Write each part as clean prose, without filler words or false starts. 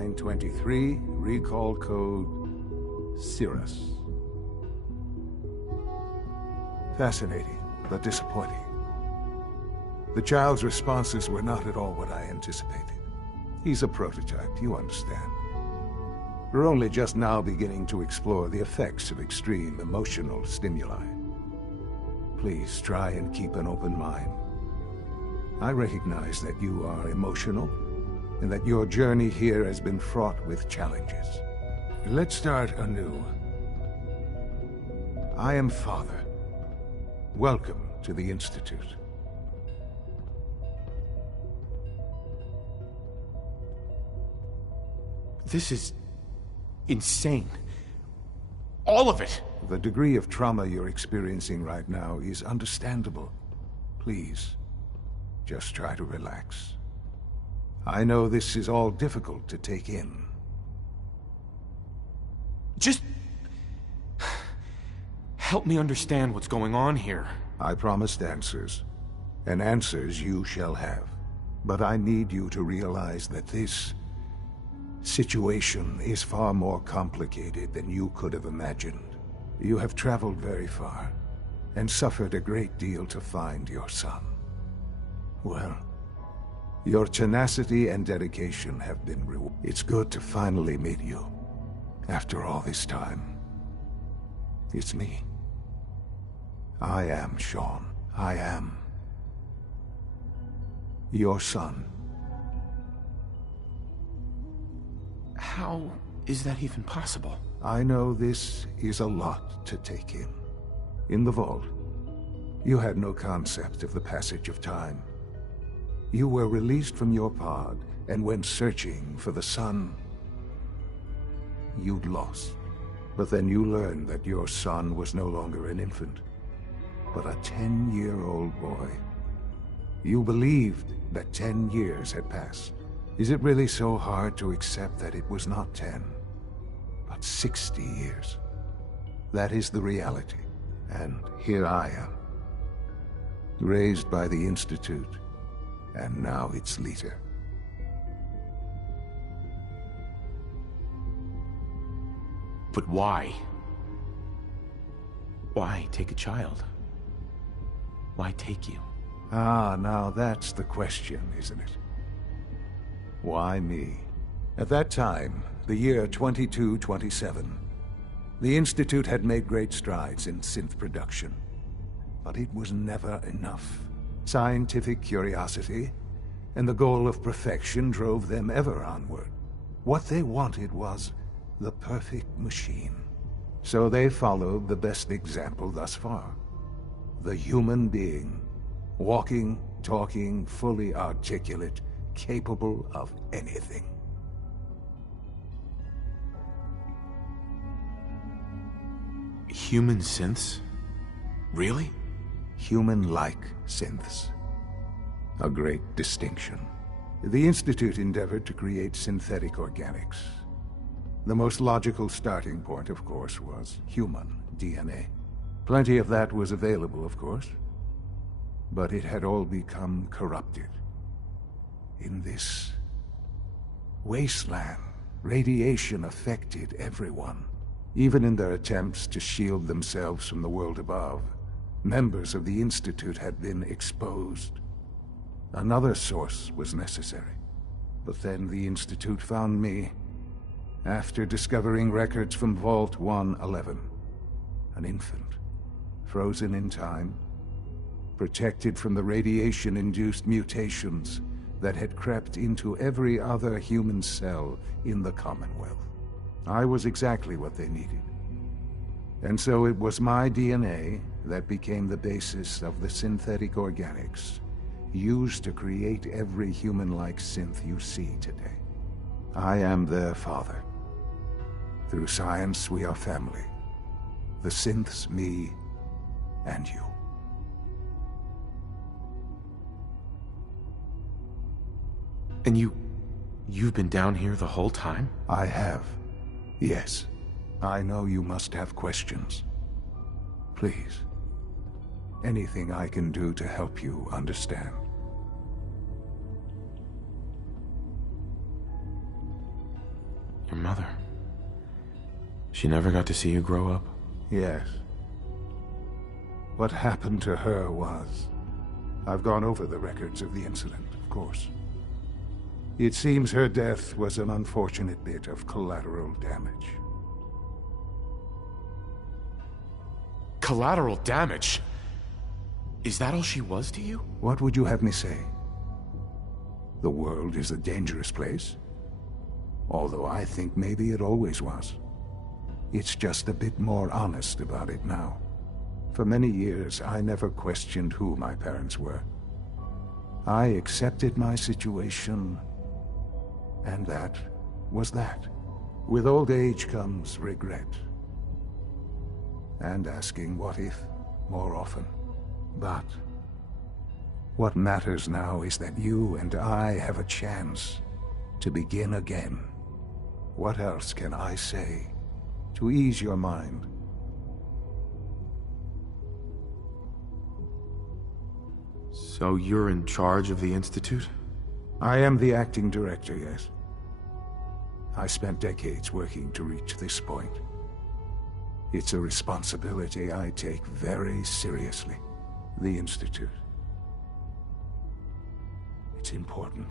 923, recall code Cirrus. Fascinating, but disappointing. The child's responses were not at all what I anticipated. He's a prototype, you understand. We're only just now beginning to explore the effects of extreme emotional stimuli. Please try and keep an open mind. I recognize that you are emotional, and that your journey here has been fraught with challenges. Let's start anew. I am Father. Welcome to the Institute. This is insane. All of it! The degree of trauma you're experiencing right now is understandable. Please, just try to relax. I know this is all difficult to take in. Just help me understand what's going on here. I promised answers, and answers you shall have. But I need you to realize that this situation is far more complicated than you could have imagined. You have traveled very far, and suffered a great deal to find your son. Well, your tenacity and dedication have been rewarded. It's good to finally meet you, after all this time. It's me. I am Shaun. I am your son. How is that even possible? I know this is a lot to take in. In the vault, you had no concept of the passage of time. You were released from your pod and went searching for the son you'd lost. But then you learned that your son was no longer an infant, but a 10-year-old boy. You believed that 10 years had passed. Is it really so hard to accept that it was not 10, but 60 years? That is the reality, and here I am, raised by the Institute, and now its leader. But why? Why take a child? Why take you? Ah, now that's the question, isn't it? Why me? At that time, the year 2227, the Institute had made great strides in synth production. But it was never enough. Scientific curiosity and the goal of perfection drove them ever onward. What they wanted was the perfect machine. So they followed the best example thus far. The human being. Walking, talking, fully articulate, capable of anything. Human synths? Really? Human-like synths. A great distinction. The Institute endeavored to create synthetic organics. The most logical starting point, of course, was human DNA. Plenty of that was available, of course. But it had all become corrupted. In this wasteland, radiation affected everyone. Even in their attempts to shield themselves from the world above, members of the Institute had been exposed. Another source was necessary. But then the Institute found me, after discovering records from Vault 111. An infant, frozen in time, protected from the radiation-induced mutations that had crept into every other human cell in the Commonwealth. I was exactly what they needed. And so it was my DNA that became the basis of the synthetic organics used to create every human-like synth you see today. I am their father. Through science, we are family. The synths, me, and you. And you've been down here the whole time? I have. Yes. I know you must have questions. Please. Anything I can do to help you understand. Your mother. She never got to see you grow up? Yes. What happened to her was... I've gone over the records of the incident, of course. It seems her death was an unfortunate bit of collateral damage. Collateral damage? Is that all she was to you? What would you have me say? The world is a dangerous place? Although I think maybe it always was. It's just a bit more honest about it now. For many years, I never questioned who my parents were. I accepted my situation, and that was that. With old age comes regret. And asking what if more often. But what matters now is that you and I have a chance to begin again. What else can I say to ease your mind? So you're in charge of the Institute? I am the acting director, yes. I spent decades working to reach this point. It's a responsibility I take very seriously. The Institute. It's important.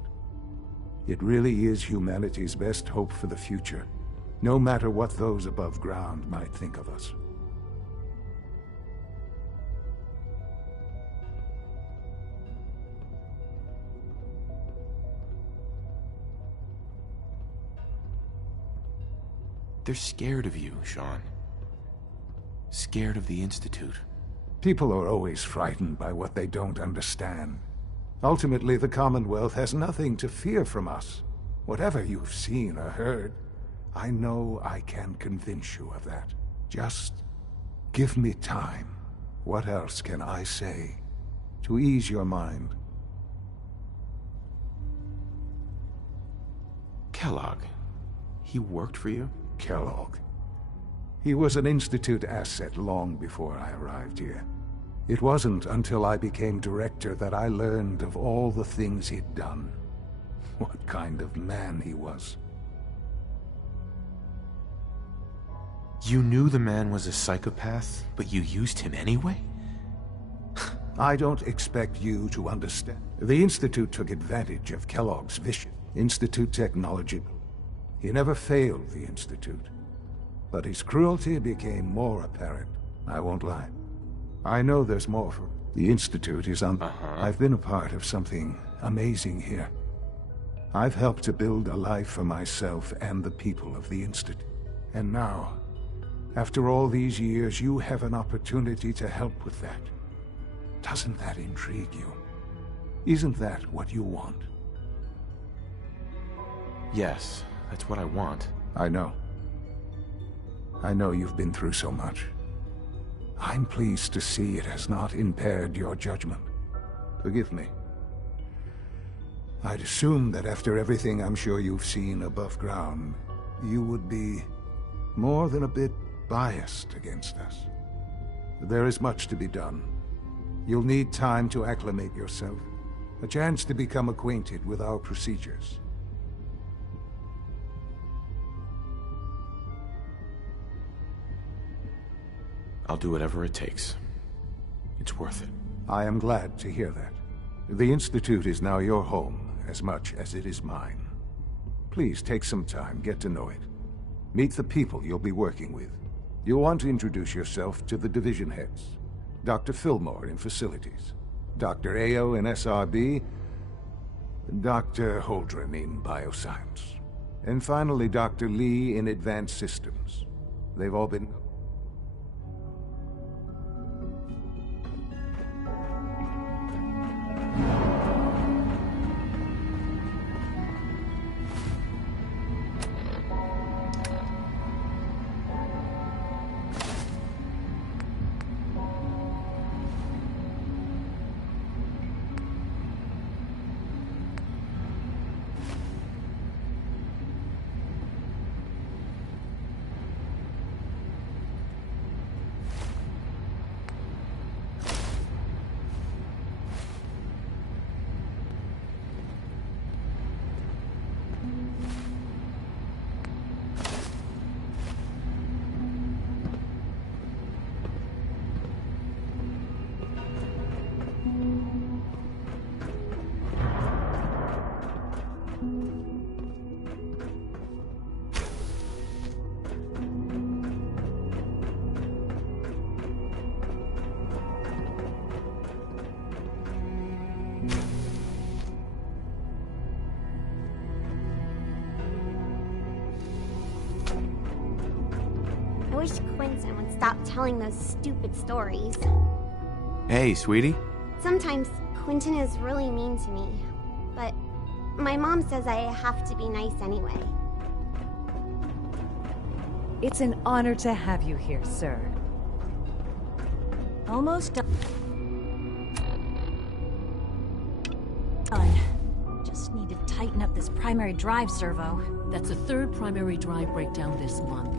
It really is humanity's best hope for the future, no matter what those above ground might think of us. They're scared of you, Sean. Scared of the Institute. People are always frightened by what they don't understand. Ultimately, the Commonwealth has nothing to fear from us. Whatever you've seen or heard, I know I can convince you of that. Just give me time. What else can I say to ease your mind? Kellogg. He worked for you? Kellogg. He was an Institute asset long before I arrived here. It wasn't until I became director that I learned of all the things he'd done. What kind of man he was. You knew the man was a psychopath, but you used him anyway? I don't expect you to understand. The Institute took advantage of Kellogg's vision. Institute technology. He never failed the Institute. But his cruelty became more apparent. I won't lie. I know there's more for... The Institute is on... I've been a part of something amazing here. I've helped to build a life for myself and the people of the Institute. And now, after all these years, you have an opportunity to help with that. Doesn't that intrigue you? Isn't that what you want? Yes, that's what I want. I know. I know you've been through so much. I'm pleased to see it has not impaired your judgment. Forgive me. I'd assumed that after everything I'm sure you've seen above ground, you would be more than a bit biased against us. There is much to be done. You'll need time to acclimate yourself, a chance to become acquainted with our procedures. I'll do whatever it takes. It's worth it. I am glad to hear that. The Institute is now your home, as much as it is mine. Please take some time, get to know it. Meet the people you'll be working with. You'll want to introduce yourself to the division heads. Dr. Fillmore in Facilities, Dr. Ayo in SRB, Dr. Holdren in Bioscience, and finally Dr. Lee in Advanced Systems. They've all been... wish Quentin would stop telling those stupid stories. Hey, sweetie. Sometimes Quentin is really mean to me, but my mom says I have to be nice anyway. It's an honor to have you here, sir. Almost done. Just need to tighten up this primary drive servo. That's the third primary drive breakdown this month.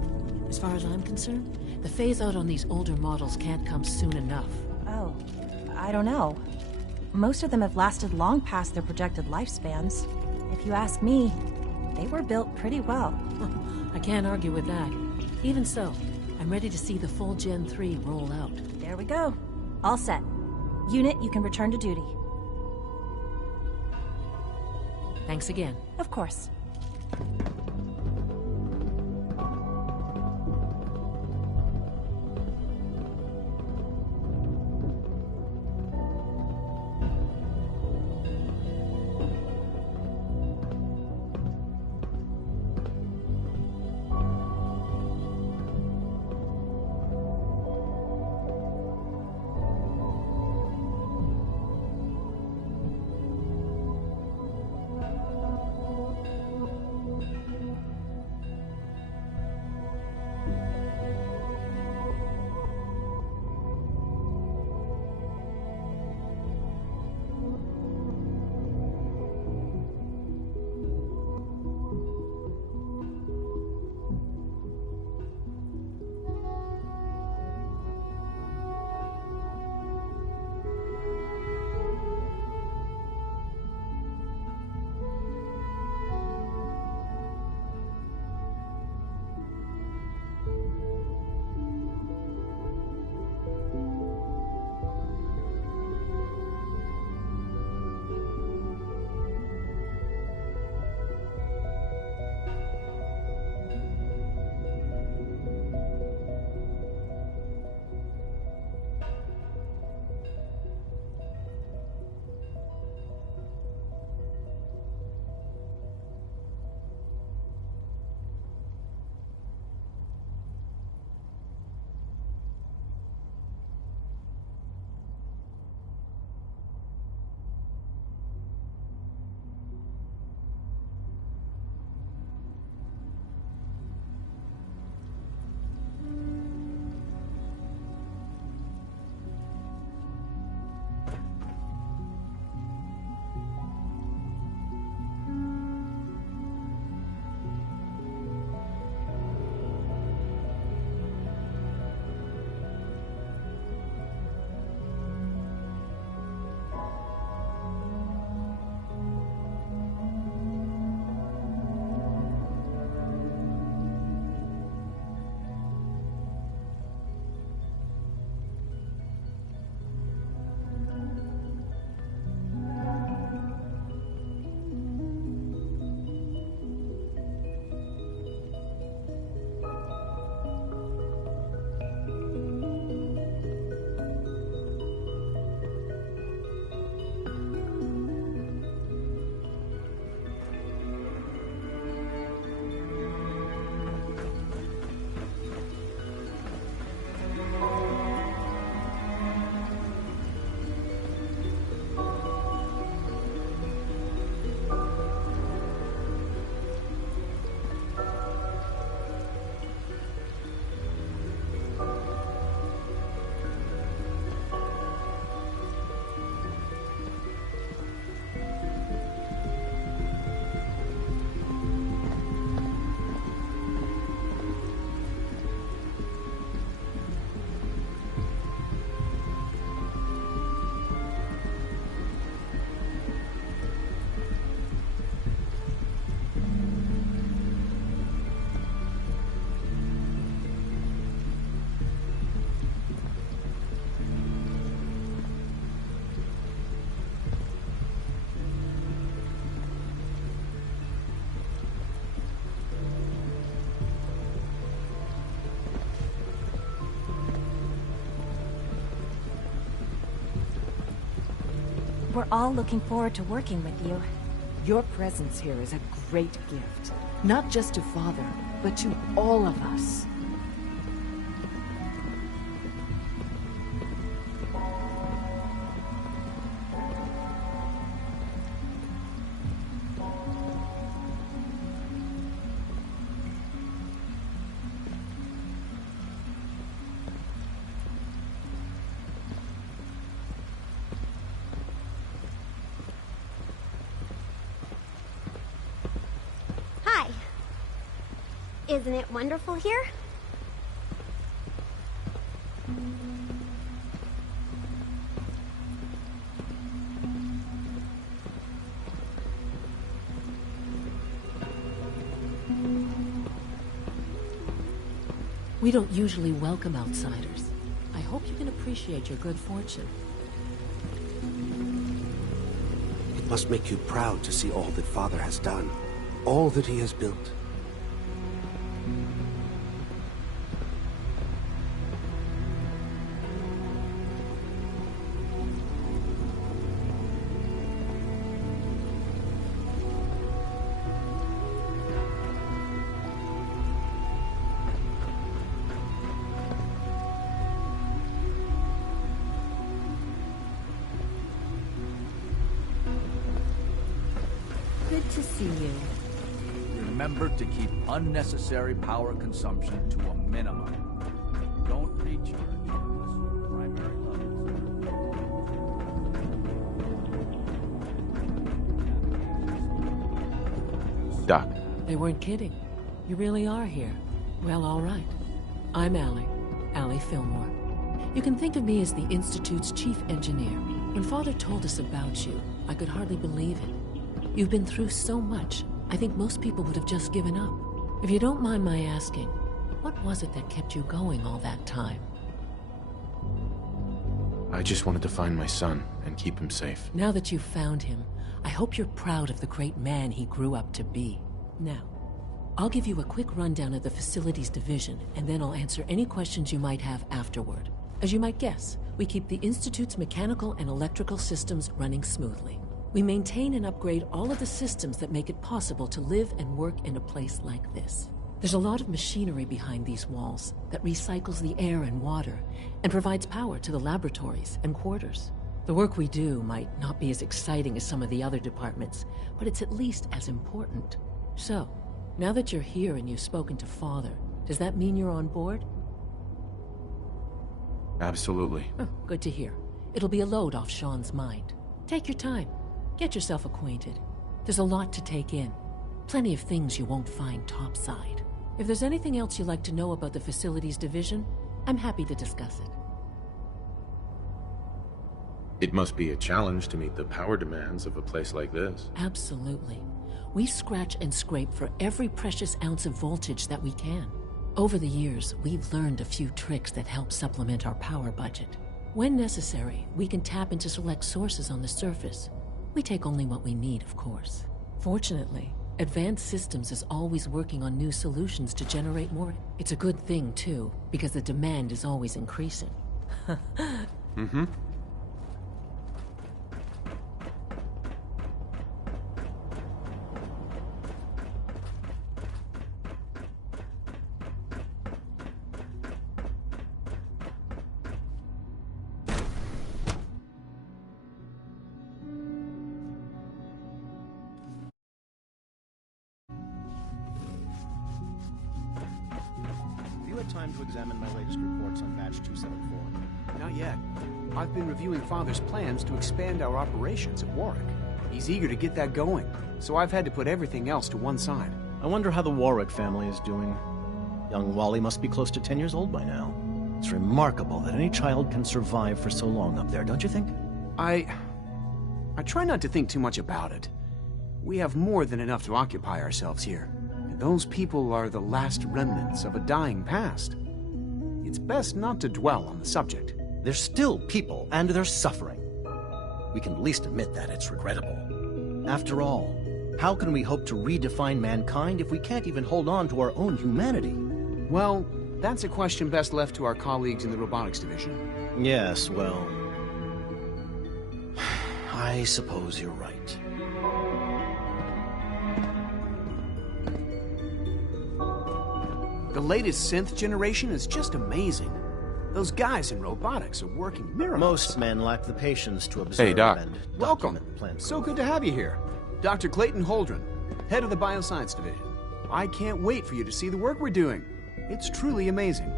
As far as I'm concerned, the phase-out on these older models can't come soon enough. Oh, I don't know. Most of them have lasted long past their projected lifespans. If you ask me, they were built pretty well. I can't argue with that. Even so, I'm ready to see the full Gen 3 roll out. There we go. All set. Unit, you can return to duty. Thanks again. Of course. We're all looking forward to working with you. Your presence here is a great gift. Not just to Father, but to all of us. Isn't it wonderful here? We don't usually welcome outsiders. I hope you can appreciate your good fortune. It must make you proud to see all that Father has done. All that he has built. Good to see you. Remember to keep unnecessary power consumption to a minimum. Don't recharge unless your primary levels. Doc. They weren't kidding. You really are here. Well, all right. I'm Allie Fillmore. You can think of me as the Institute's chief engineer. When Father told us about you, I could hardly believe it. You've been through so much, I think most people would have just given up. If you don't mind my asking, what was it that kept you going all that time? I just wanted to find my son and keep him safe. Now that you've found him, I hope you're proud of the great man he grew up to be. Now, I'll give you a quick rundown of the Facilities Division, and then I'll answer any questions you might have afterward. As you might guess, we keep the Institute's mechanical and electrical systems running smoothly. We maintain and upgrade all of the systems that make it possible to live and work in a place like this. There's a lot of machinery behind these walls that recycles the air and water and provides power to the laboratories and quarters. The work we do might not be as exciting as some of the other departments, but it's at least as important. So, now that you're here and you've spoken to Father, does that mean you're on board? Absolutely. Oh, good to hear. It'll be a load off Sean's mind. Take your time. Get yourself acquainted. There's a lot to take in. Plenty of things you won't find topside. If there's anything else you'd like to know about the Facilities Division, I'm happy to discuss it. It must be a challenge to meet the power demands of a place like this. Absolutely. We scratch and scrape for every precious ounce of voltage that we can. Over the years, we've learned a few tricks that help supplement our power budget. When necessary, we can tap into select sources on the surface. We take only what we need, of course. Fortunately, Advanced Systems is always working on new solutions to generate more. It's a good thing, too, because the demand is always increasing. Mm-hmm. Time to examine my latest reports on Batch 274. Not yet. I've been reviewing Father's plans to expand our operations at Warwick. He's eager to get that going, so I've had to put everything else to one side. I wonder how the Warwick family is doing. Young Wally must be close to 10 years old by now. It's remarkable that any child can survive for so long up there, don't you think? I try not to think too much about it. We have more than enough to occupy ourselves here. Those people are the last remnants of a dying past. It's best not to dwell on the subject. They're still people, and they're suffering. We can at least admit that it's regrettable. After all, how can we hope to redefine mankind if we can't even hold on to our own humanity? Well, that's a question best left to our colleagues in the Robotics Division. Yes, well... I suppose you're right. The latest synth generation is just amazing. Those guys in robotics are working miracles. Most men lack the patience to observe Hey, Doc. and Welcome. document plant So growth. good to have you here. Dr. Clayton Holdren, head of the Bioscience Division. I can't wait for you to see the work we're doing. It's truly amazing.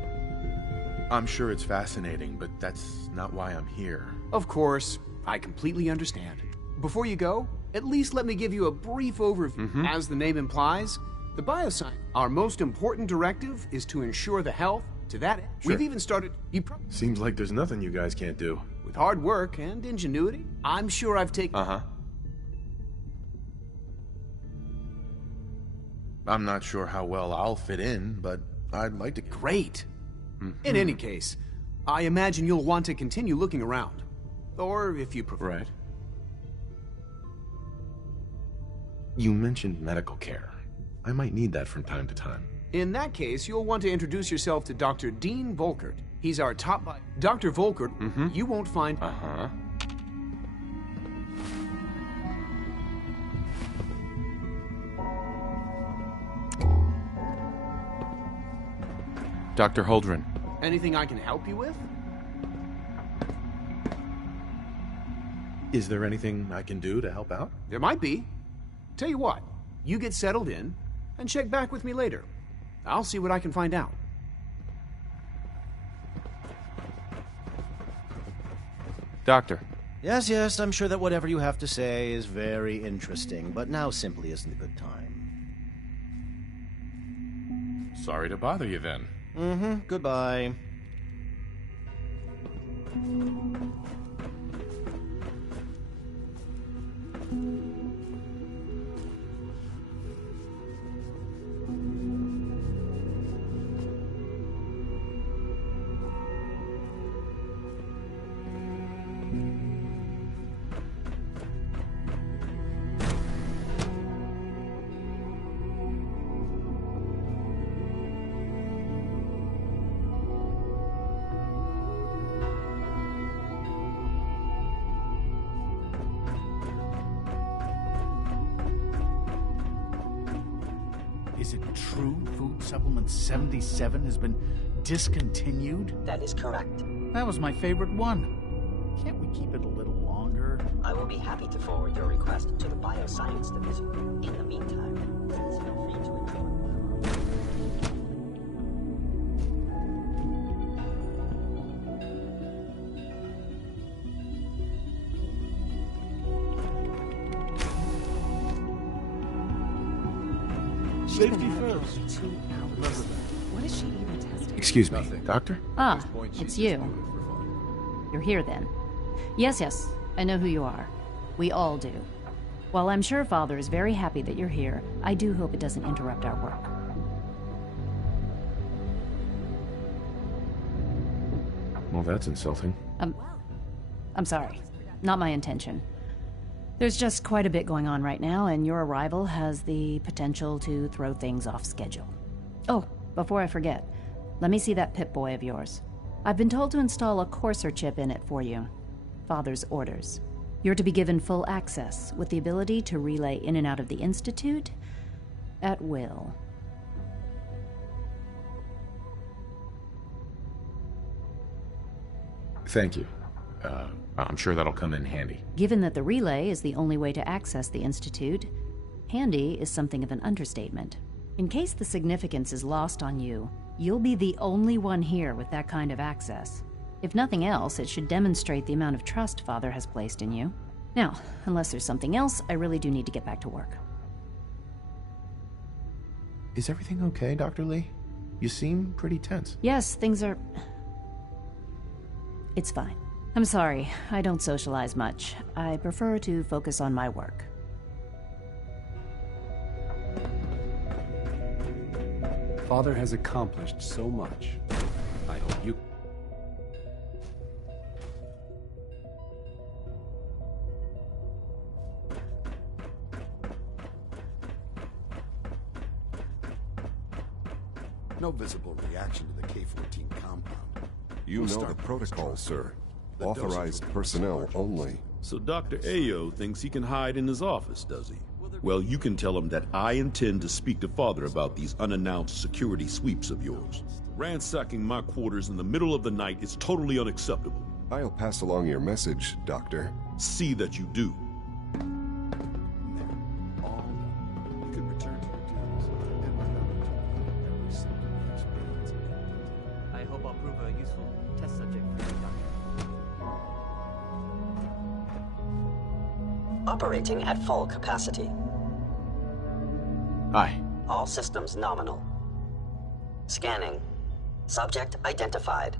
I'm sure it's fascinating, but that's not why I'm here. Of course, I completely understand. Before you go, at least let me give you a brief overview. As the name implies, The bioscience. Our most important directive is to ensure the health. To that end, Sure. we've even started... Seems like there's nothing you guys can't do. With hard work and ingenuity, I'm sure I've taken... Uh-huh. I'm not sure how well I'll fit in, but I'd like to... Great. In any case, I imagine you'll want to continue looking around. Or, if you prefer... Right. You mentioned medical care. I might need that from time to time. In that case, you'll want to introduce yourself to Dr. Dean Volkert. He's our top... Dr. Volkert, you won't find... Uh-huh. Dr. Holdren. Anything I can help you with? Is there anything I can do to help out? There might be. Tell you what, you get settled in, and check back with me later. I'll see what I can find out. Doctor. Yes, yes, I'm sure that whatever you have to say is very interesting, but now simply isn't a good time. Sorry to bother you then. Goodbye. Is it true Food Supplement 77 has been discontinued? That is correct. That was my favorite one. Can't we keep it a little longer? I will be happy to forward your request to the Bioscience Division. In the meantime, please feel free to enjoy. Safety first. What is she even testing? Excuse me, Doctor? Ah, it's you. You're here then. Yes, I know who you are. We all do. While I'm sure Father is very happy that you're here, I do hope it doesn't interrupt our work. Well, that's insulting. I'm sorry. Not my intention. There's just quite a bit going on right now, and your arrival has the potential to throw things off schedule. Oh, before I forget, let me see that Pip-Boy of yours. I've been told to install a Courser chip in it for you. Father's orders. You're to be given full access, with the ability to relay in and out of the Institute at will. Thank you. I'm sure that'll come in handy. Given that the relay is the only way to access the Institute, handy is something of an understatement. In case the significance is lost on you, you'll be the only one here with that kind of access. If nothing else, it should demonstrate the amount of trust Father has placed in you. Now, unless there's something else, I really do need to get back to work. Is everything okay, Dr. Lee? You seem pretty tense. Yes, things are... It's fine. I'm sorry, I don't socialize much. I prefer to focus on my work. Father has accomplished so much. I hope you... No visible reaction to the K-14 compound. You know the protocol, sir. Authorized personnel only. So Dr. Ayo thinks he can hide in his office, does he? Well, you can tell him that I intend to speak to Father about these unannounced security sweeps of yours. Ransacking my quarters in the middle of the night is totally unacceptable. I'll pass along your message, Doctor. See that you do. You can return to your duties and remember to every symptom experience. I hope I'll prove a useful test subject for you, Doctor. Operating at full capacity. Hi. All systems nominal. Scanning. Subject identified.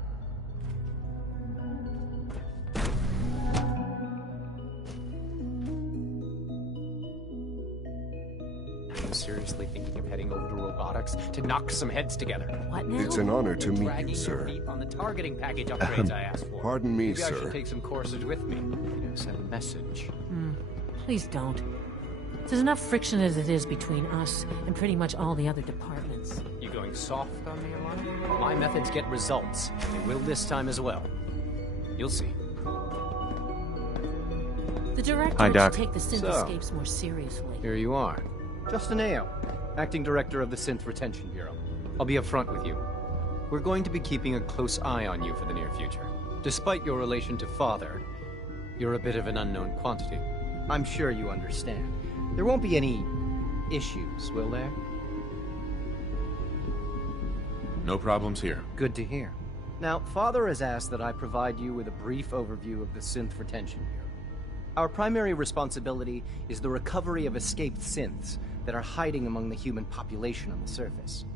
I'm seriously thinking of heading over to robotics to knock some heads together. What now? It's an honor to meet you, Dragging sir. your feet on the targeting package upgrades I asked for. Pardon me, Maybe I sir. should take some courses with me. Send a message. Please don't. There's enough friction as it is between us and pretty much all the other departments. You going soft on me, Alana? My methods get results. They will this time as well. You'll see. The director Hi, Doc. should take the synthescapes more seriously. Here you are. Justin Ayo, Acting Director of the Synth Retention Bureau. I'll be upfront with you. We're going to be keeping a close eye on you for the near future. Despite your relation to Father, you're a bit of an unknown quantity. I'm sure you understand. There won't be any issues, will there? No problems here. Good to hear. Now, Father has asked that I provide you with a brief overview of the Synth Retention Bureau. Our primary responsibility is the recovery of escaped synths that are hiding among the human population on the surface.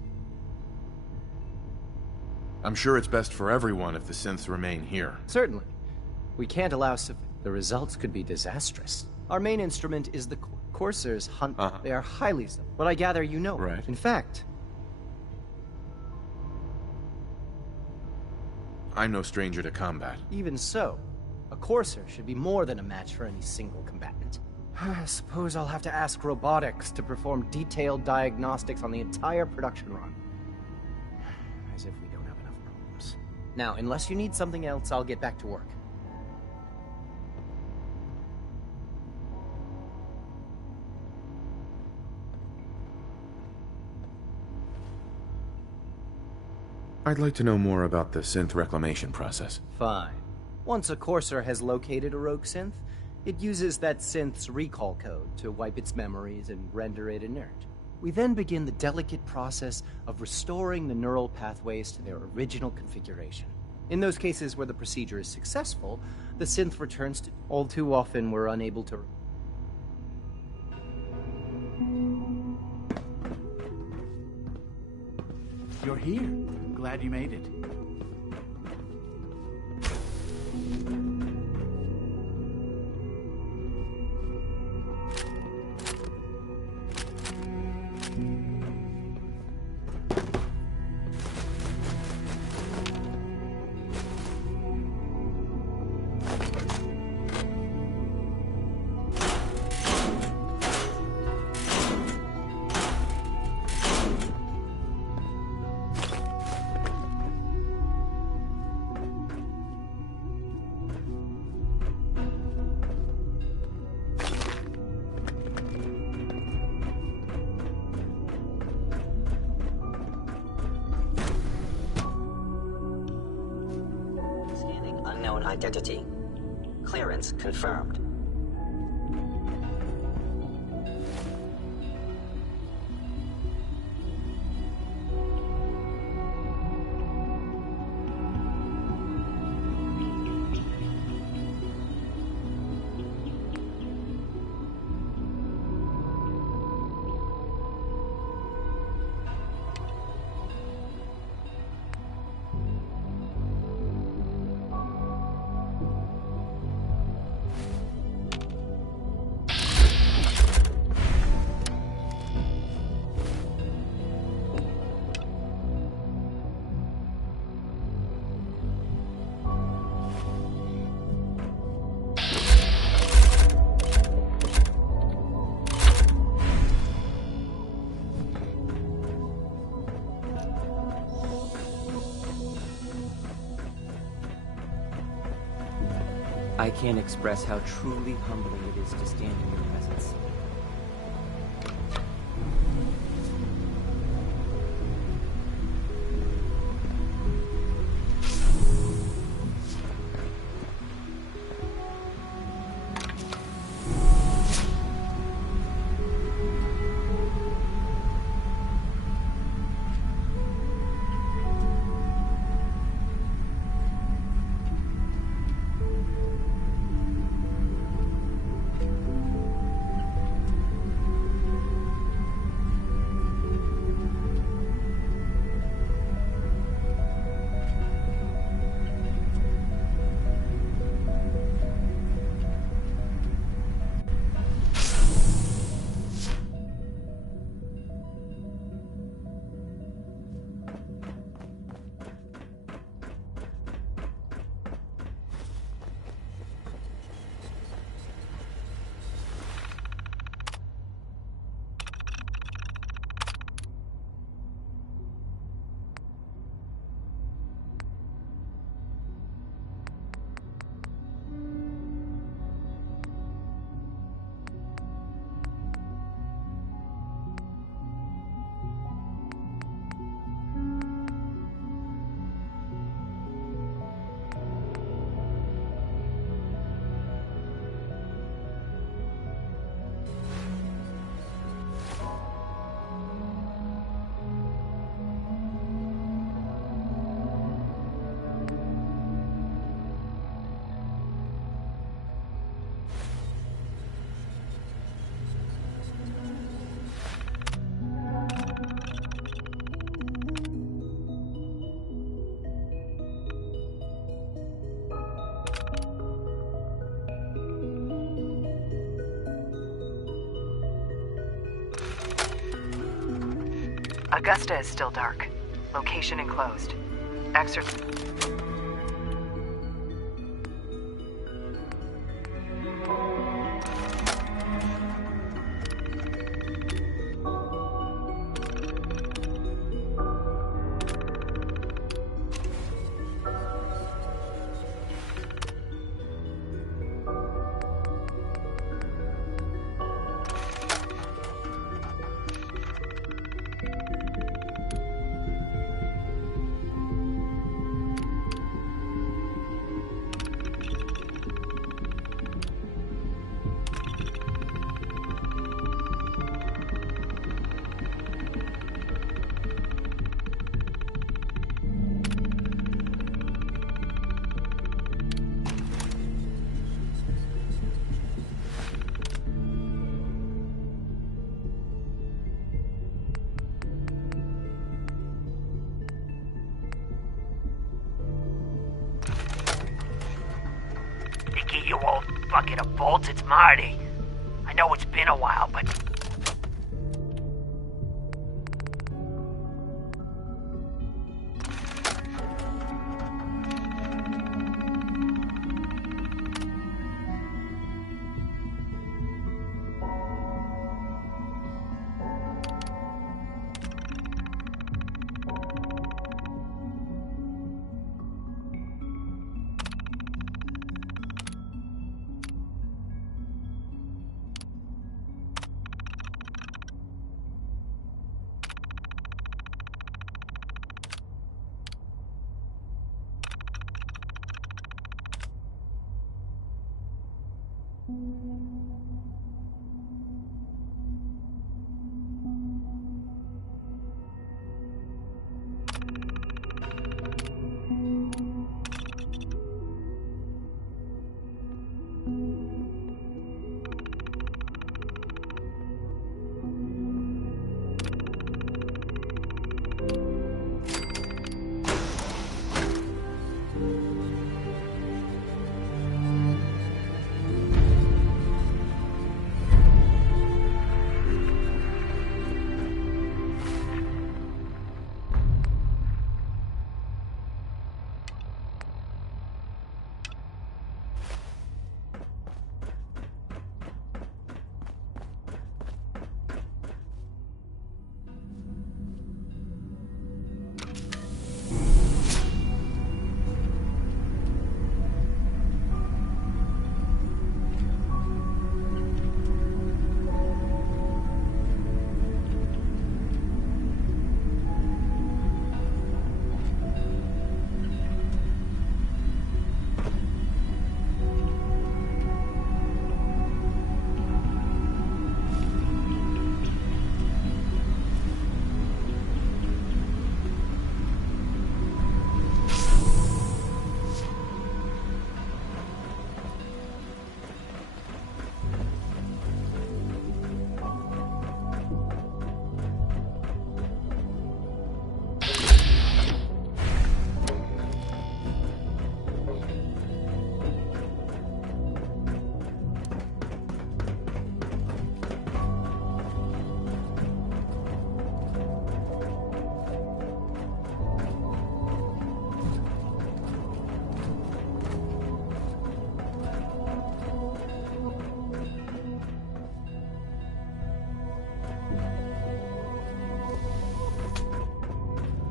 I'm sure it's best for everyone if the synths remain here. Certainly. We can't allow the results could be disastrous. Our main instrument is the Corsairs hunt. They are highly but I gather you know. Right. In fact, I'm no stranger to combat. even so, a Corsair should be more than a match for any single combatant. I suppose I'll have to ask robotics to perform detailed diagnostics on the entire production run. As if we don't have enough problems. Now, unless you need something else, I'll get back to work. I'd like to know more about the synth reclamation process. Fine. Once a Corsair has located a rogue synth, it uses that synth's recall code to wipe its memories and render it inert. We then begin the delicate process of restoring the neural pathways to their original configuration. In those cases where the procedure is successful, the synth returns to... All too often, we're unable to... You're here. Glad you made it. Unknown identity. Clearance confirmed. I can't express how truly humbling it is to stand in your presence. Augusta is still dark. Location enclosed. Nikki, you old bucket of bolts, it's Marty. I know it's been a while, but...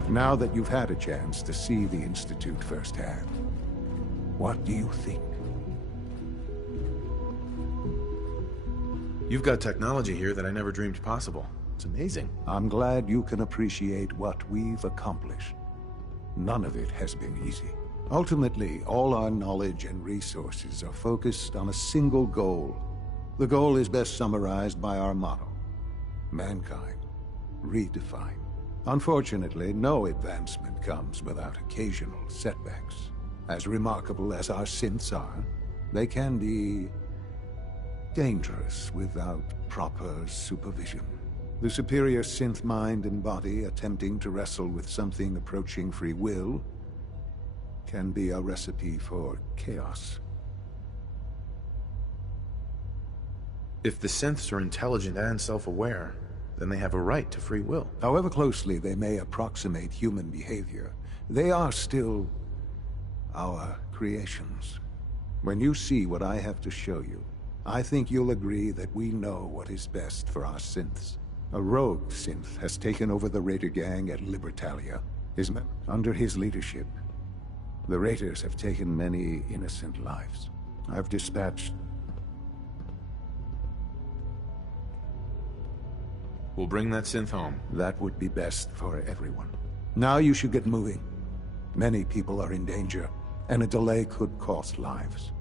Now that you've had a chance to see the Institute firsthand, what do you think? You've got technology here that I never dreamed possible. It's amazing. I'm glad you can appreciate what we've accomplished. None of it has been easy. Ultimately, all our knowledge and resources are focused on a single goal. The goal is best summarized by our motto: mankind, redefined. Unfortunately, no advancement comes without occasional setbacks. As remarkable as our synths are, they can be dangerous without proper supervision. The superior synth mind and body attempting to wrestle with something approaching free will can be a recipe for chaos. If the synths are intelligent and self-aware, then they have a right to free will. However closely they may approximate human behavior, they are still our creations. When you see what I have to show you, I think you'll agree that we know what is best for our synths. A rogue synth has taken over the Raider gang at Libertalia. Under his leadership, the Raiders have taken many innocent lives. I've dispatched... We'll bring that synth home. That would be best for everyone. Now you should get moving. Many people are in danger, and a delay could cost lives.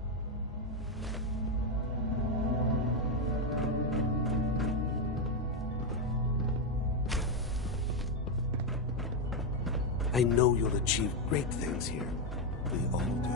I know you'll achieve great things here. We all do.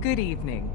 Good evening.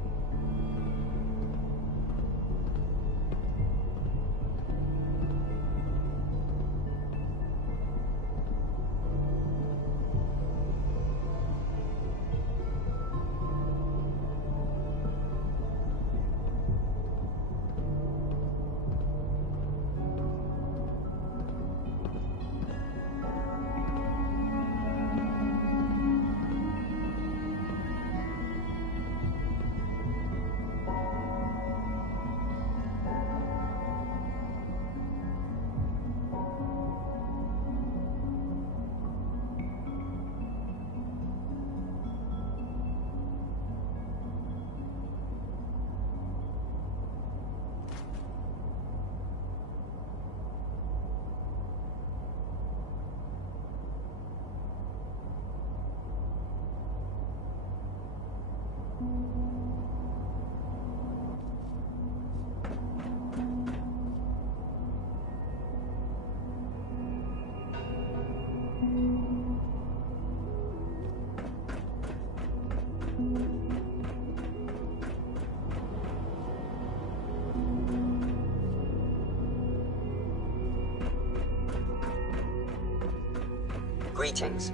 Greetings.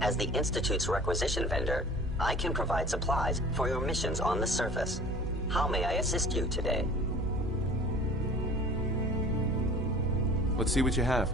As the Institute's requisition vendor, I can provide supplies for your missions on the surface. How may I assist you today? Let's see what you have.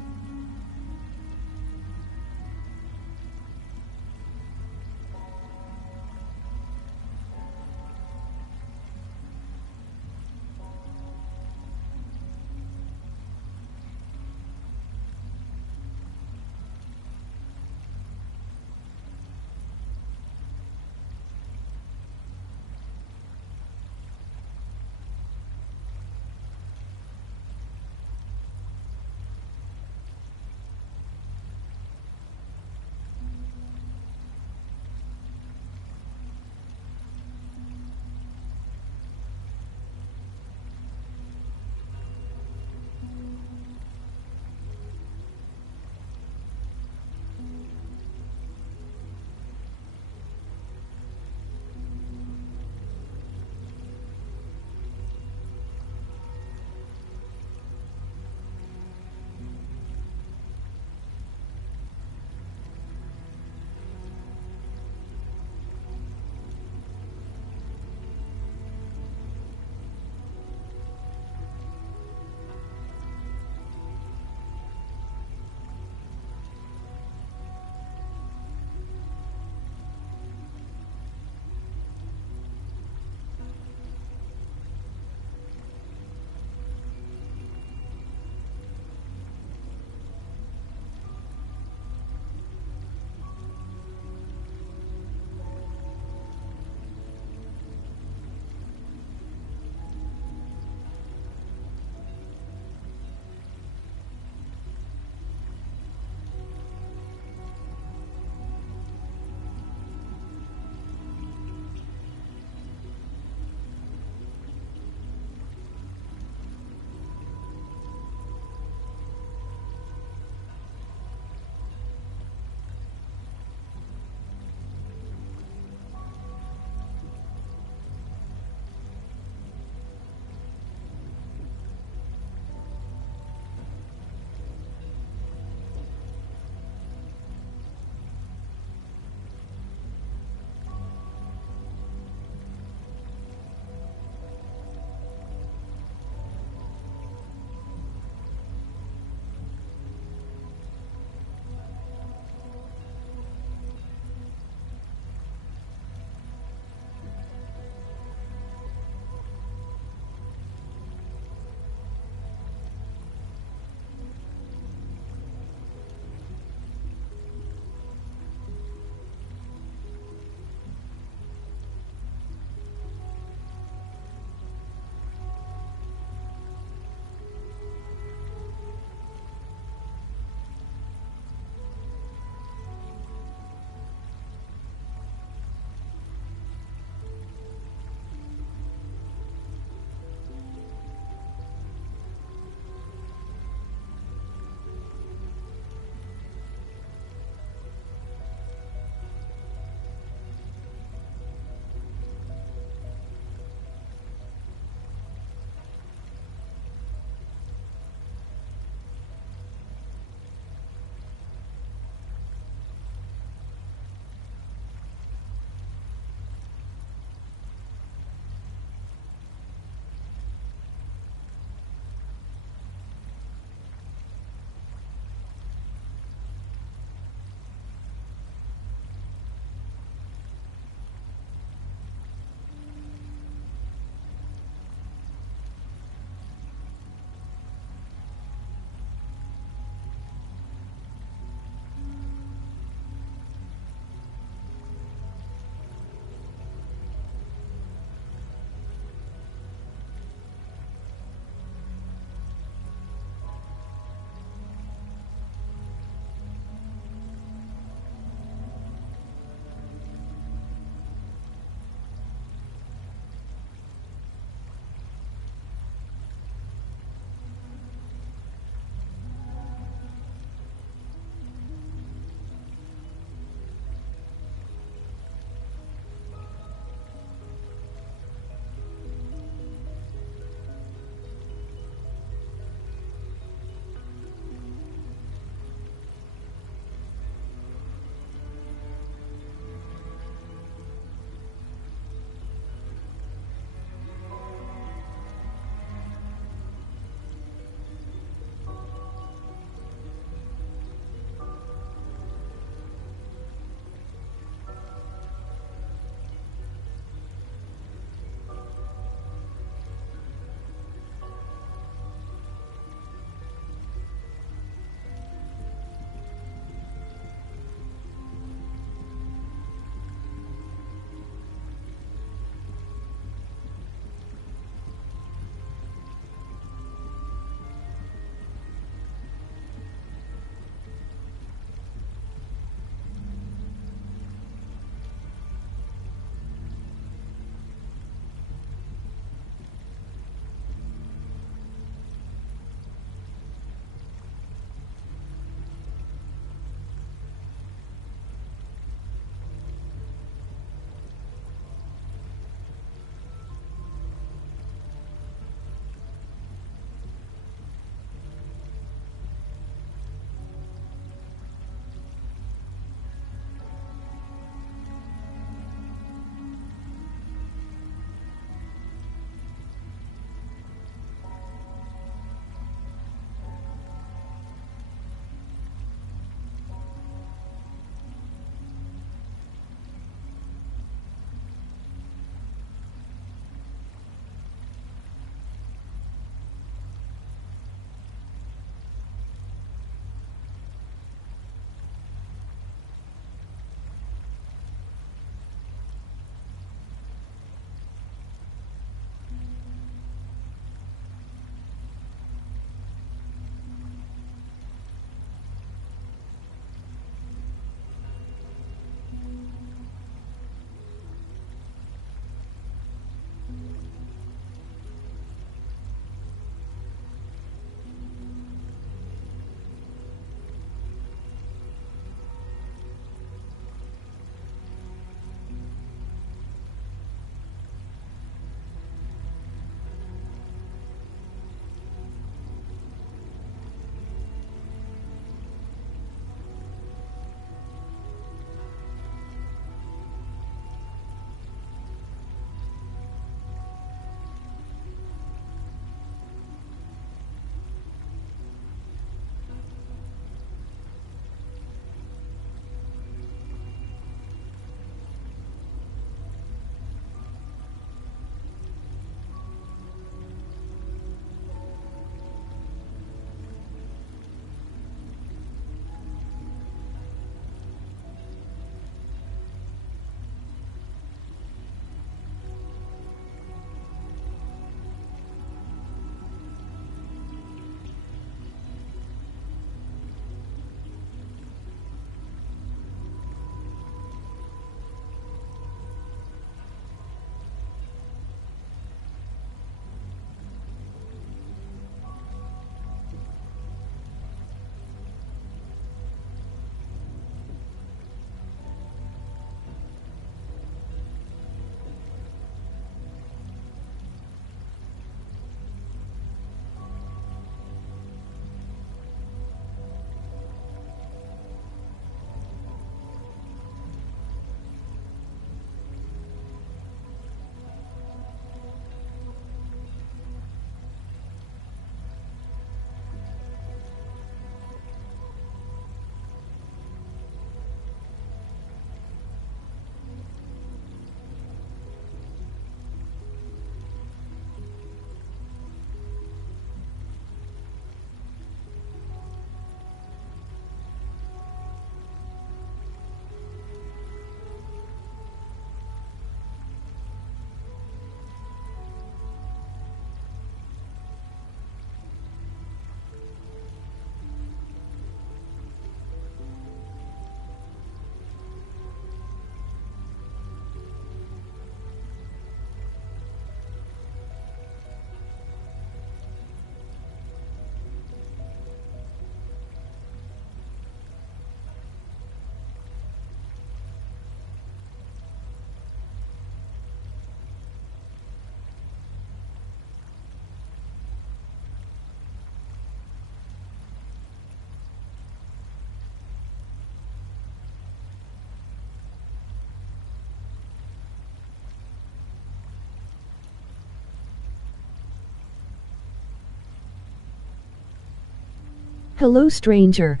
Hello, stranger.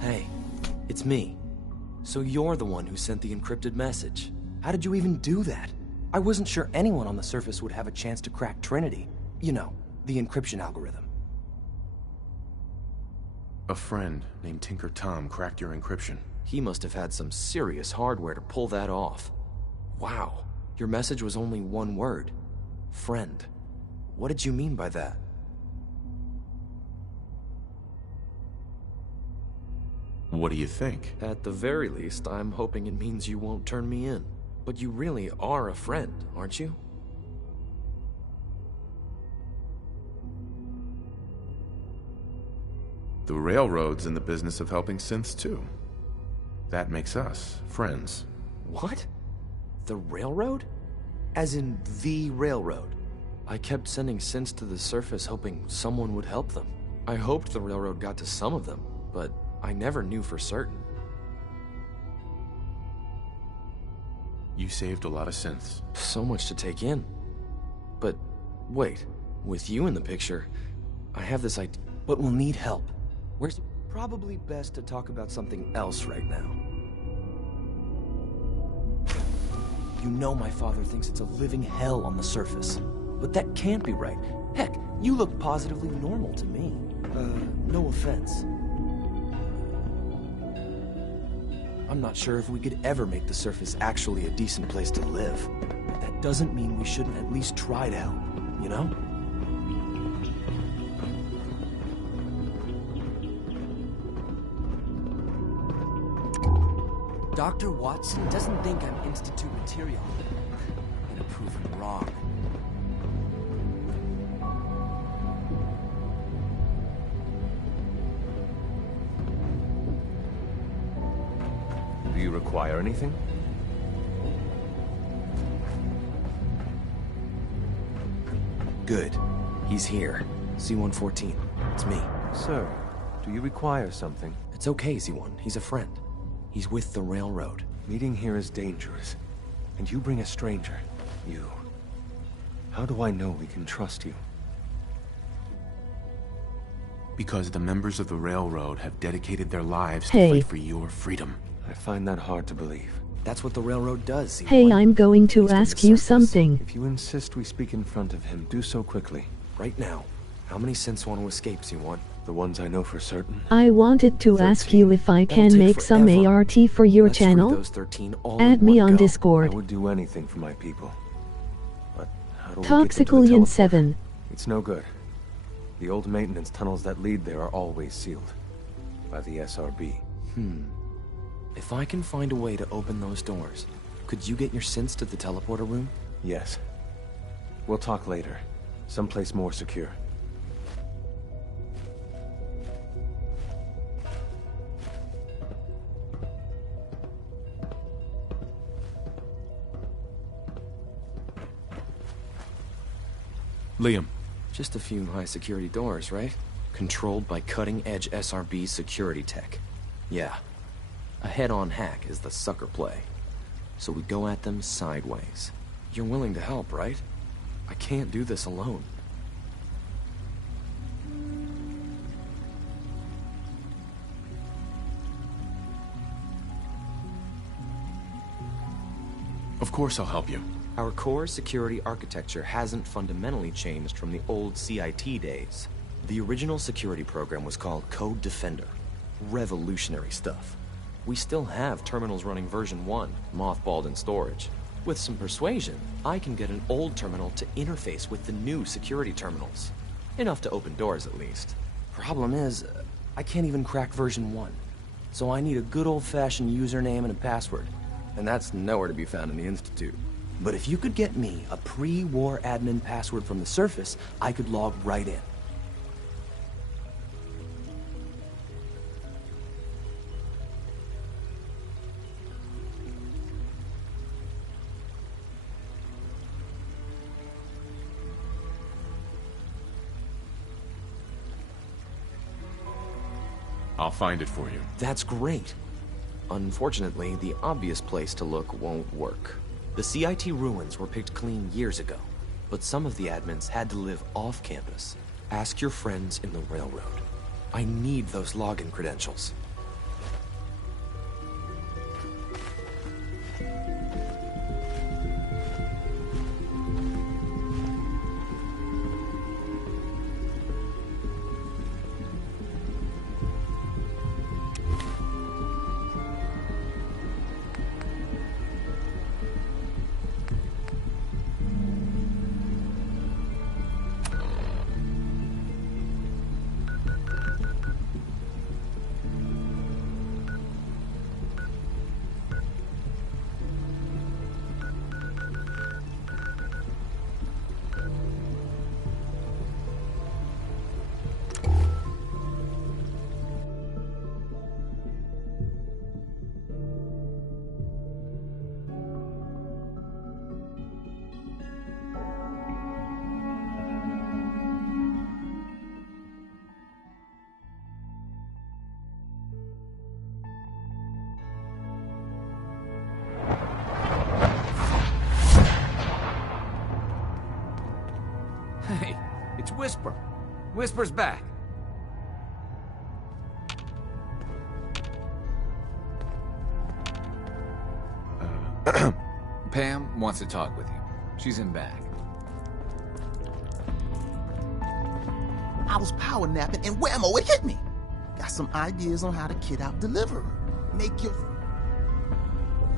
Hey, it's me. So you're the one who sent the encrypted message. How did you even do that? I wasn't sure anyone on the surface would have a chance to crack Trinity. You know, the encryption algorithm. A friend named Tinker Tom cracked your encryption. He must have had some serious hardware to pull that off. Wow, your message was only one word. Friend. What did you mean by that? What do you think? At the very least, I'm hoping it means you won't turn me in. But you really are a friend, aren't you? The Railroad's in the business of helping synths too. That makes us friends. What? The Railroad? As in the Railroad? I kept sending synths to the surface hoping someone would help them. I hoped the Railroad got to some of them, but I never knew for certain. You saved a lot of synths. So much to take in. But wait, with you in the picture, I have this idea. But we'll need help. Where's... Probably best to talk about something else right now. You know my father thinks it's a living hell on the surface. But that can't be right. Heck, you look positively normal to me. No offense. I'm not sure if we could ever make the surface actually a decent place to live. But that doesn't mean we shouldn't at least try to help, you know? Dr. Watson doesn't think I'm Institute material. I'm gonna prove him wrong. Do you require anything? Good. He's here. C-114. It's me. Sir, do you require something? It's okay, Z-1. He's a friend. He's with the Railroad. Meeting here is dangerous. And you bring a stranger. You. How do I know we can trust you? Because the members of the Railroad have dedicated their lives to Hey. fight for your freedom. I find that hard to believe. That's what the railroad does, Hey, I'm going to ask you something. If you insist we speak in front of him, do so quickly. Right now. How many synths want to escape, C1? The ones I know for certain. I wanted to ask you if I can make some ART for your channel. Those 13 all Add in me one on go. Discord. I would do anything for my people. But how do we get them to the Toxicalian teleporter? 7. It's no good. The old maintenance tunnels that lead there are always sealed. By the SRB. If I can find a way to open those doors, could you get your synths to the teleporter room? Yes. We'll talk later. Someplace more secure. Liam. Just a few high-security doors, right? Controlled by cutting-edge SRB security tech. Yeah. A head-on hack is the sucker play. So we go at them sideways. You're willing to help, right? I can't do this alone. Of course I'll help you. Our core security architecture hasn't fundamentally changed from the old CIT days. The original security program was called Code Defender. Revolutionary stuff. We still have terminals running version 1, mothballed in storage. With some persuasion, I can get an old terminal to interface with the new security terminals. Enough to open doors, at least. Problem is, I can't even crack version 1. So I need a good old-fashioned username and a password. And that's nowhere to be found in the Institute. But if you could get me a pre-war admin password from the surface, I could log right in. I'll find it for you. That's great. Unfortunately, the obvious place to look won't work. The CIT ruins were picked clean years ago, but some of the admins had to live off campus. Ask your friends in the railroad. I need those login credentials. Hey, it's Whisper. Whisper's back. Pam wants to talk with you. She's in back. I was power napping and whammo, it hit me. Got some ideas on how to kit out Deliverer. Make your...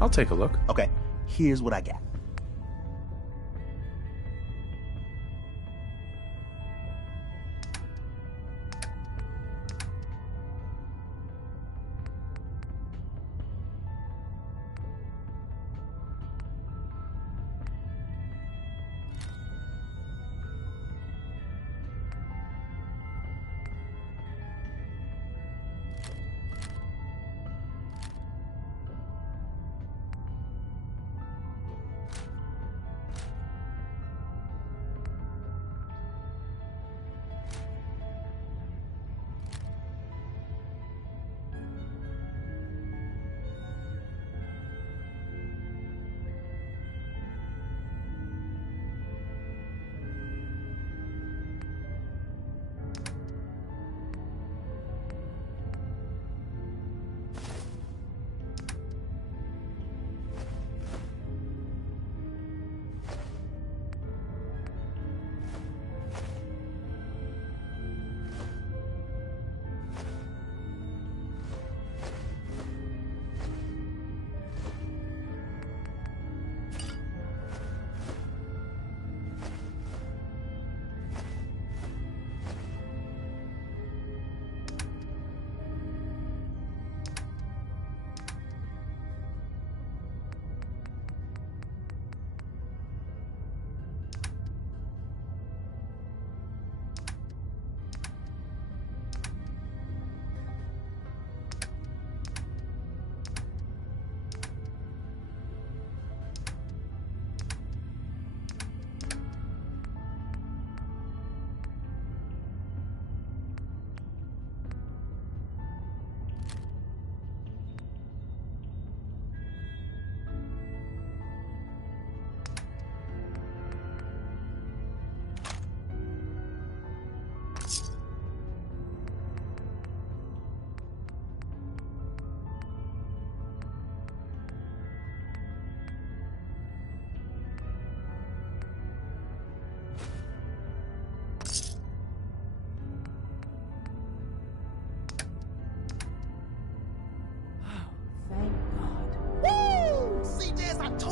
I'll take a look. Okay, here's what I got.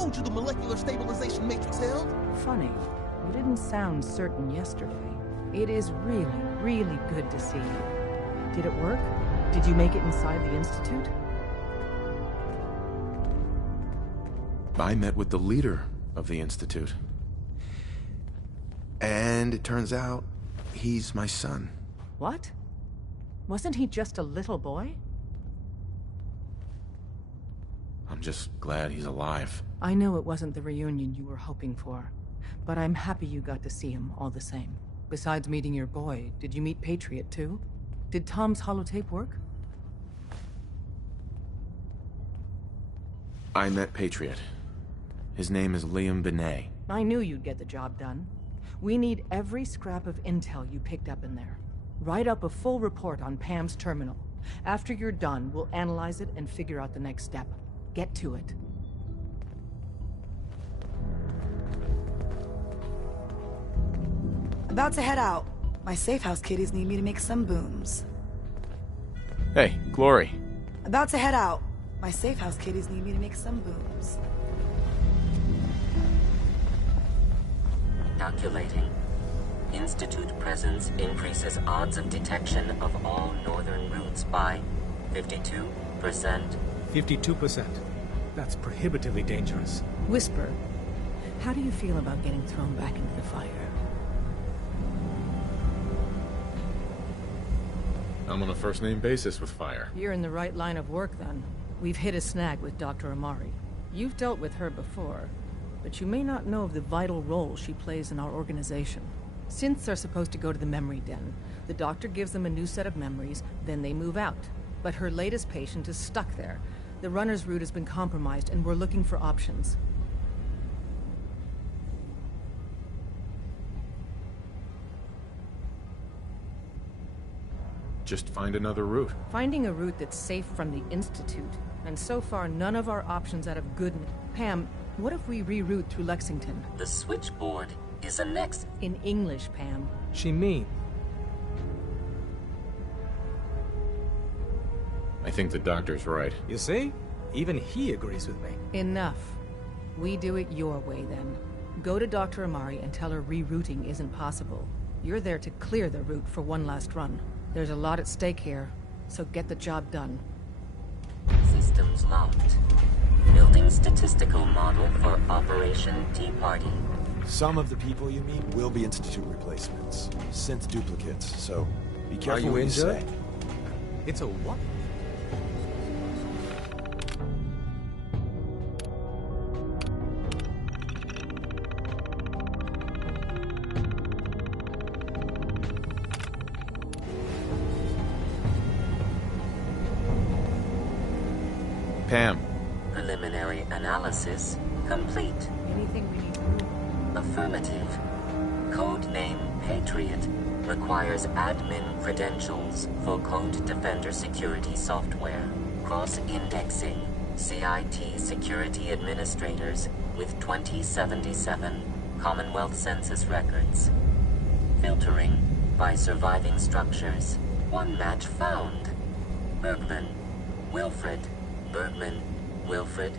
told you the molecular stabilization matrix held. Funny. You didn't sound certain yesterday. It is really, really good to see you. Did it work? Did you make it inside the Institute? I met with the leader of the Institute. And it turns out, he's my son. What? Wasn't he just a little boy? I'm just glad he's alive. I know it wasn't the reunion you were hoping for, but I'm happy you got to see him all the same. Besides meeting your boy, did you meet Patriot too? Did Tom's holotape work? I met Patriot. His name is Liam Benet. I knew you'd get the job done. We need every scrap of intel you picked up in there. Write up a full report on Pam's terminal. After you're done, we'll analyze it and figure out the next step. Get to it. About to head out. My safe house kiddies need me to make some booms. Hey, Glory. About to head out. My safe house kiddies need me to make some booms. Calculating. Institute presence increases odds of detection of all northern routes by 52%. 52%. That's prohibitively dangerous. Whisper, how do you feel about getting thrown back into the fire? I'm on a first-name basis with fire. You're in the right line of work, then. We've hit a snag with Dr. Amari. You've dealt with her before, but you may not know of the vital role she plays in our organization. Synths are supposed to go to the memory den. The doctor gives them a new set of memories, then they move out. But her latest patient is stuck there. The runner's route has been compromised, and we're looking for options. Just find another route. Finding a route that's safe from the Institute. And so far, none of our options out of Goodness. Pam, what if we reroute through Lexington? The switchboard is a next... In English, Pam. She mean. I think the doctor's right. You see? Even he agrees with me. Enough. We do it your way, then. Go to Dr. Amari and tell her rerouting isn't possible. You're there to clear the route for one last run. There's a lot at stake here, so get the job done. Systems locked. Building statistical model for Operation Tea Party. Some of the people you meet will be Institute replacements. Synth duplicates, so be careful what you say. It's a what? Pam. Preliminary analysis complete. Anything we need to do? Affirmative. Codename Patriot requires admin credentials for Code Defender security software. Cross-indexing CIT security administrators with 2077 Commonwealth Census records. Filtering by surviving structures. One match found. Bergman. Wilfred. Bergman. Wilfred.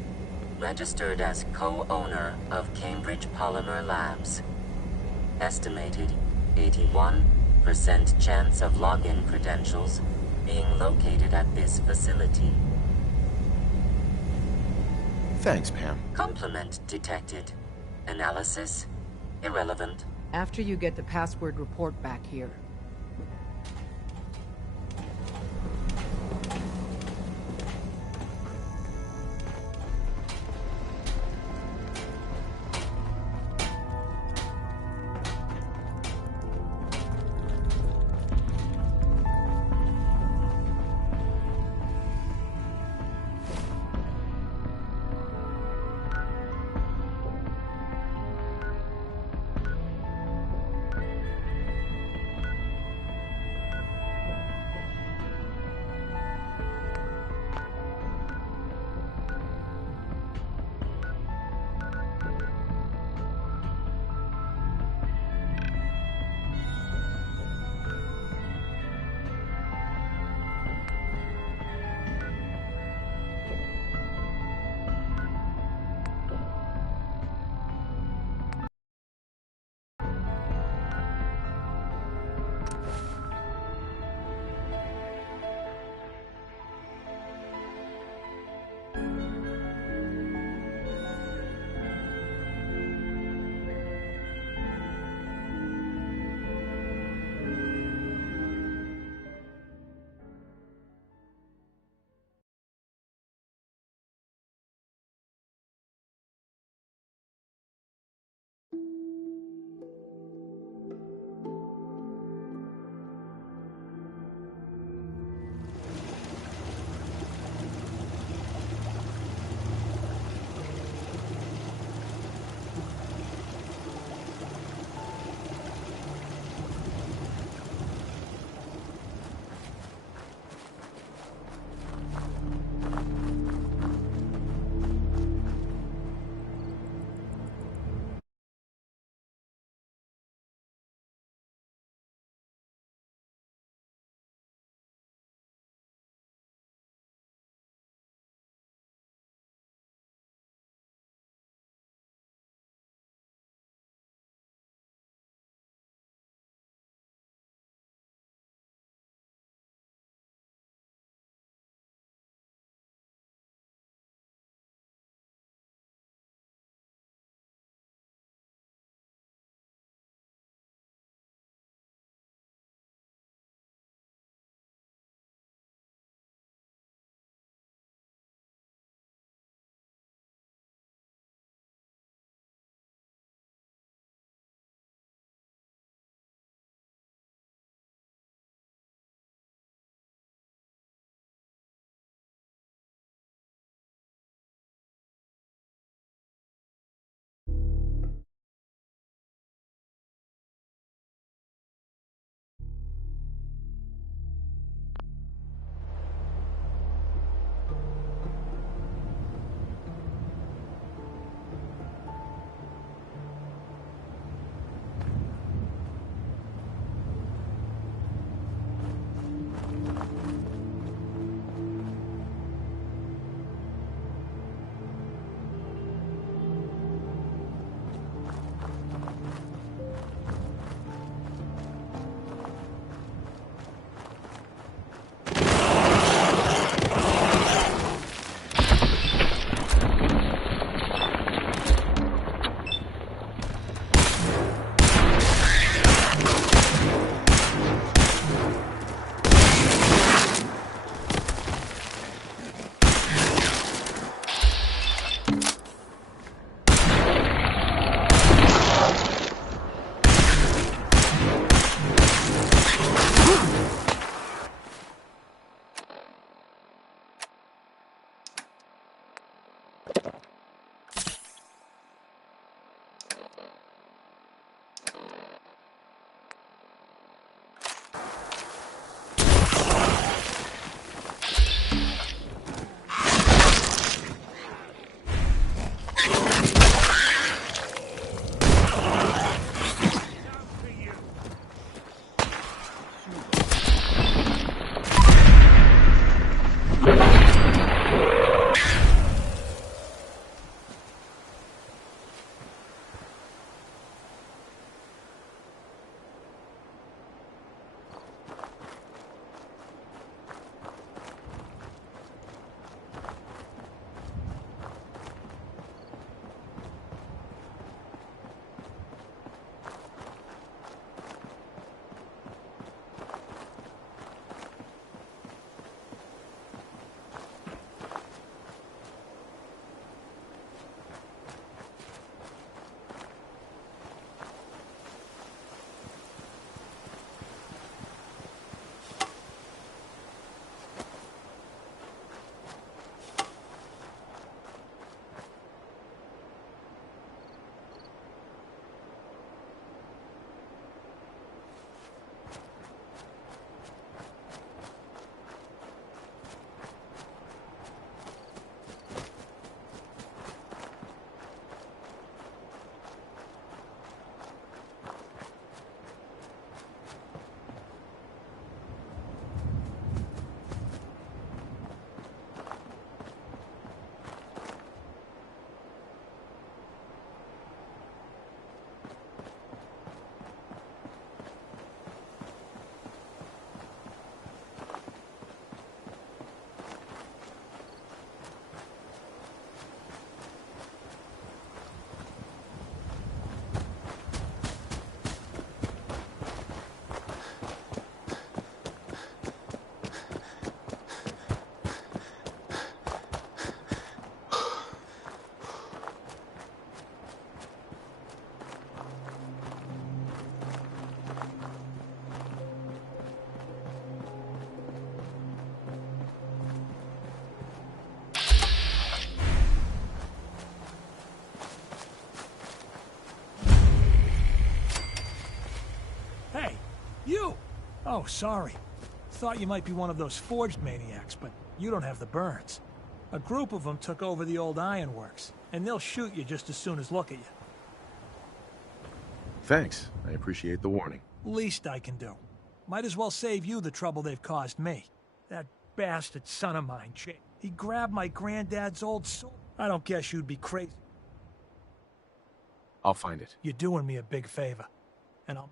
Registered as co-owner of Cambridge Polymer Labs. Estimated 81% chance of login credentials being located at this facility. Thanks, Pam. Complement detected. Analysis irrelevant. After you get the password report back here. Oh, sorry. Thought you might be one of those forged maniacs, but you don't have the burns. A group of them took over the old ironworks, and they'll shoot you just as soon as look at you. Thanks. I appreciate the warning. Least I can do. Might as well save you the trouble they've caused me. That bastard son of mine, Jake. He grabbed my granddad's old sword. I don't guess you'd be crazy. I'll find it. You're doing me a big favor. And I'll...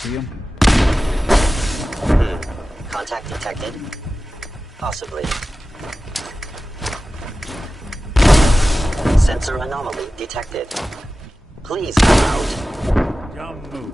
See him? Contact detected? Possibly. Sensor anomaly detected. Please come out. Don't move.